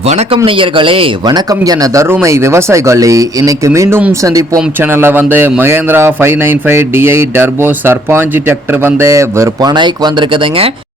வணக்கம் நேயர்களே வணக்கம் என தருமை விவசாயிகளே இன்னைக்கு மீண்டும் சந்திப்போம். சேனலில் வந்து Mahindra five nine five DI turbo Sarpanch tractor வந்து விற்பனைக்கு வந்திருக்குதுங்க.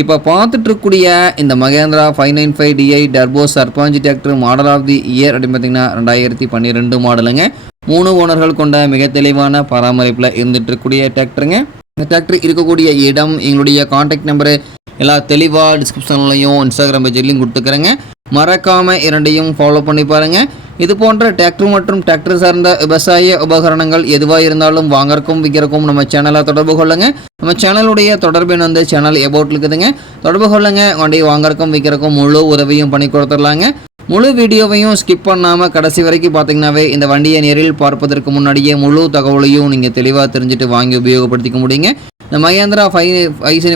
இப்போ பார்த்துட்டு இந்த Mahindra five nine five DI turbo Sarpanch tractor model of the year அப்படின்னு பார்த்தீங்கன்னா ரெண்டாயிரத்தி பன்னிரெண்டு மாடலுங்க. மூணு ஓனர்கள் கொண்ட மிக தெளிவான பராமரிப்பில் இருந்துகிட்ருக்கூடிய இருக்கக்கூடிய டிராக்டருங்க இந்த டிராக்டர் இருக்கக்கூடிய இடம் எங்களுடைய காண்டாக்ட் நம்பரு எல்லா தெளிவாக டிஸ்கிரிப்ஷன்லையும் இன்ஸ்டாகிராம் பேஜ்லையும் கொடுத்துக்கிறேங்க. மறக்காமல் இரண்டையும் ஃபாலோ பண்ணி பாருங்கள் இது போன்ற டிராக்டர் மற்றும் டிராக்டர் சார்ந்த விவசாய உபகரணங்கள் எதுவாக இருந்தாலும் வாங்கறக்கும் விற்கிறக்கும் நம்ம சேனலை தொடர்பு கொள்ளுங்கள் நம்ம சேனலுடைய தொடர்பின் வந்து சேனல் எபவுட் இருக்குதுங்க. தொடர்பு கொள்ளுங்க. வண்டி வாங்குறக்கும் விற்கிறக்கும் முழு உதவியும் பண்ணி கொடுத்துடலாங்க. முழு வீடியோவையும் ஸ்கிப் பண்ணாமல் கடைசி வரைக்கும் பார்த்தீங்கன்னாவே இந்த வண்டியை நேரில் பார்ப்பதற்கு முன்னாடியே முழு தகவலையும் நீங்கள் தெளிவாக தெரிஞ்சுட்டு வாங்கி உபயோகப்படுத்திக்க முடியுங்க. இந்த மகேந்திரா ஃபைவ்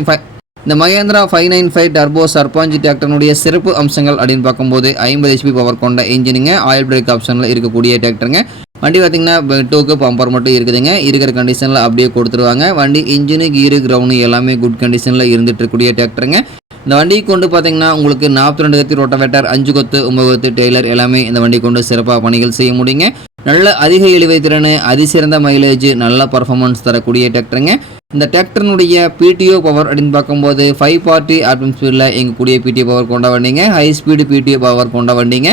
ஃபைவ் இந்த Mahindra five nine five turbo Sarpanch டிராக்டருடைய சிறப்பு அம்சங்கள் அப்படின்னு பார்க்கும்போது ஐம்பது ஹெச்பி பவர் கொண்ட இன்ஜினுங்க ஆயில் பிரேக் ஆப்ஷனில் இருக்கக்கூடிய டிராக்டருங்க வண்டி பார்த்தீங்கன்னா டூக்கு பம்பர் மட்டும் இருக்குதுங்க. இருக்கிற கண்டிஷனில் அப்படியே கொடுத்துருவாங்க. வண்டி இன்ஜினு கீரு கிரவுண்டு எல்லாமே குட் கண்டிஷனில் இருந்துட்டு இருக்கக்கூடிய டிராக்டருங்க இந்த வண்டி கொண்டு பார்த்தீங்கன்னா உங்களுக்கு நாற்பத்தி ரெண்டு கத்தி ரோட்டவேட்டர் அஞ்சு கொத்து ஒம்பது கொத்து டெய்லர் எல்லாமே இந்த வண்டி கொண்டு சிறப்பாக பணிகள் செய்ய முடியுங்க. நல்ல அதிக இழுவை திறன் அதிசிறந்த மைலேஜ் நல்ல பர்ஃபார்மன்ஸ் தரக்கூடிய டிராக்டருங்க இந்த டிராக்டர்னுடைய பிடிஓ பவர் அப்படின்னு பார்க்கும்போது ஃபைவ் பார்ட்டி ஆர்பிஎம் ஸ்பீடில் எங்கக்கூடிய பிடிஓ பவர் கொண்ட வண்டிங்க. ஹை ஸ்பீடு பிடிஓ பவர் கொண்ட வண்டிங்க.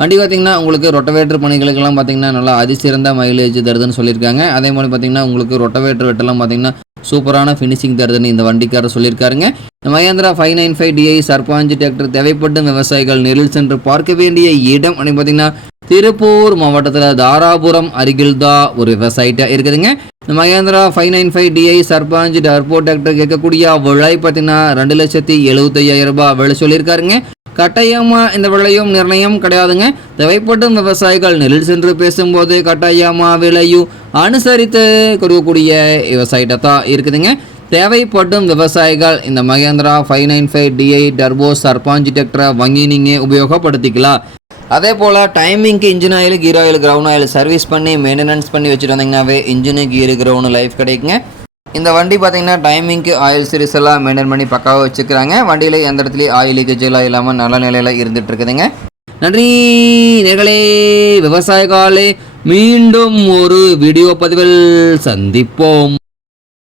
வண்டி பார்த்தீங்கன்னா உங்களுக்கு ரொட்டவேட்டர் பணிகளுக்கெல்லாம் பார்த்தீங்கன்னா நல்லா அதிசிறந்த மைலேஜ் தருதுன்னு சொல்லியிருக்காங்க. அதே மாதிரி பார்த்தீங்கன்னா உங்களுக்கு ரொட்டவேட்டர் வெட்டெல்லாம் பார்த்தீங்கன்னா சூப்பரான ஃபினிஷிங் தருதுன்னு இந்த வண்டிக்காரர் சொல்லியிருக்காருங்க. இந்த Mahindra five nine five DI Sarpanch tractor தேவைப்படும் விவசாயிகள் நேரில் சென்று பார்க்க வேண்டிய இடம். அப்படின்னு பார்த்தீங்கன்னா திருப்பூர் மாவட்டத்தில் தாராபுரம் அருகில் தான் ஒரு விவசாயிட்டாக இருக்குதுங்க. இந்த Mahindra five nine five DI Sarpanch turbo tractor கேட்கக்கூடிய விலை பார்த்தீங்கன்னா ரெண்டு லட்சத்தி எழுபத்தையாயிரம் ரூபாய் விலை சொல்லியிருக்காருங்க. கட்டாயமா இந்த விலையும் நிர்ணயம் கிடையாதுங்க. தேவைப்படும் விவசாயிகள் நெல் சென்று பேசும்போது கட்டாயமா விலையும் அனுசரித்து கொடுக்கக்கூடிய விவசாயிட்ட தான் இருக்குதுங்க. தேவைப்படும் விவசாயிகள் இந்த Mahindra five nine five DI turbo Sarpanch டிராக்டரை வாங்கி நீங்கள் உபயோகப்படுத்திக்கலாம். அதே போல் டைமிங்க்கு engine oil gear oil ground oil service பண்ணி மெயின்டெனன்ஸ் பண்ணி வச்சுட்டு வந்தீங்கன்னாவே இன்ஜினு கீரு கிரவுண்டு லைஃப் கிடைக்குங்க. இந்த வண்டி பார்த்தீங்கன்னா டைமிங்க்கு ஆயில் சீரிஸ் எல்லாம் மெயின்டைன் பண்ணி பக்காவாக வச்சுக்கிறாங்க. வண்டியில் எந்த இடத்துலையும் ஆயில் லீக்கேஜ் எல்லாம் இல்லாமல் நல்ல நிலையில் இருந்துட்டு இருக்குதுங்க நன்றி நேர்களே. விவசாயிகளே மீண்டும் ஒரு வீடியோ பதிவில் சந்திப்போம்.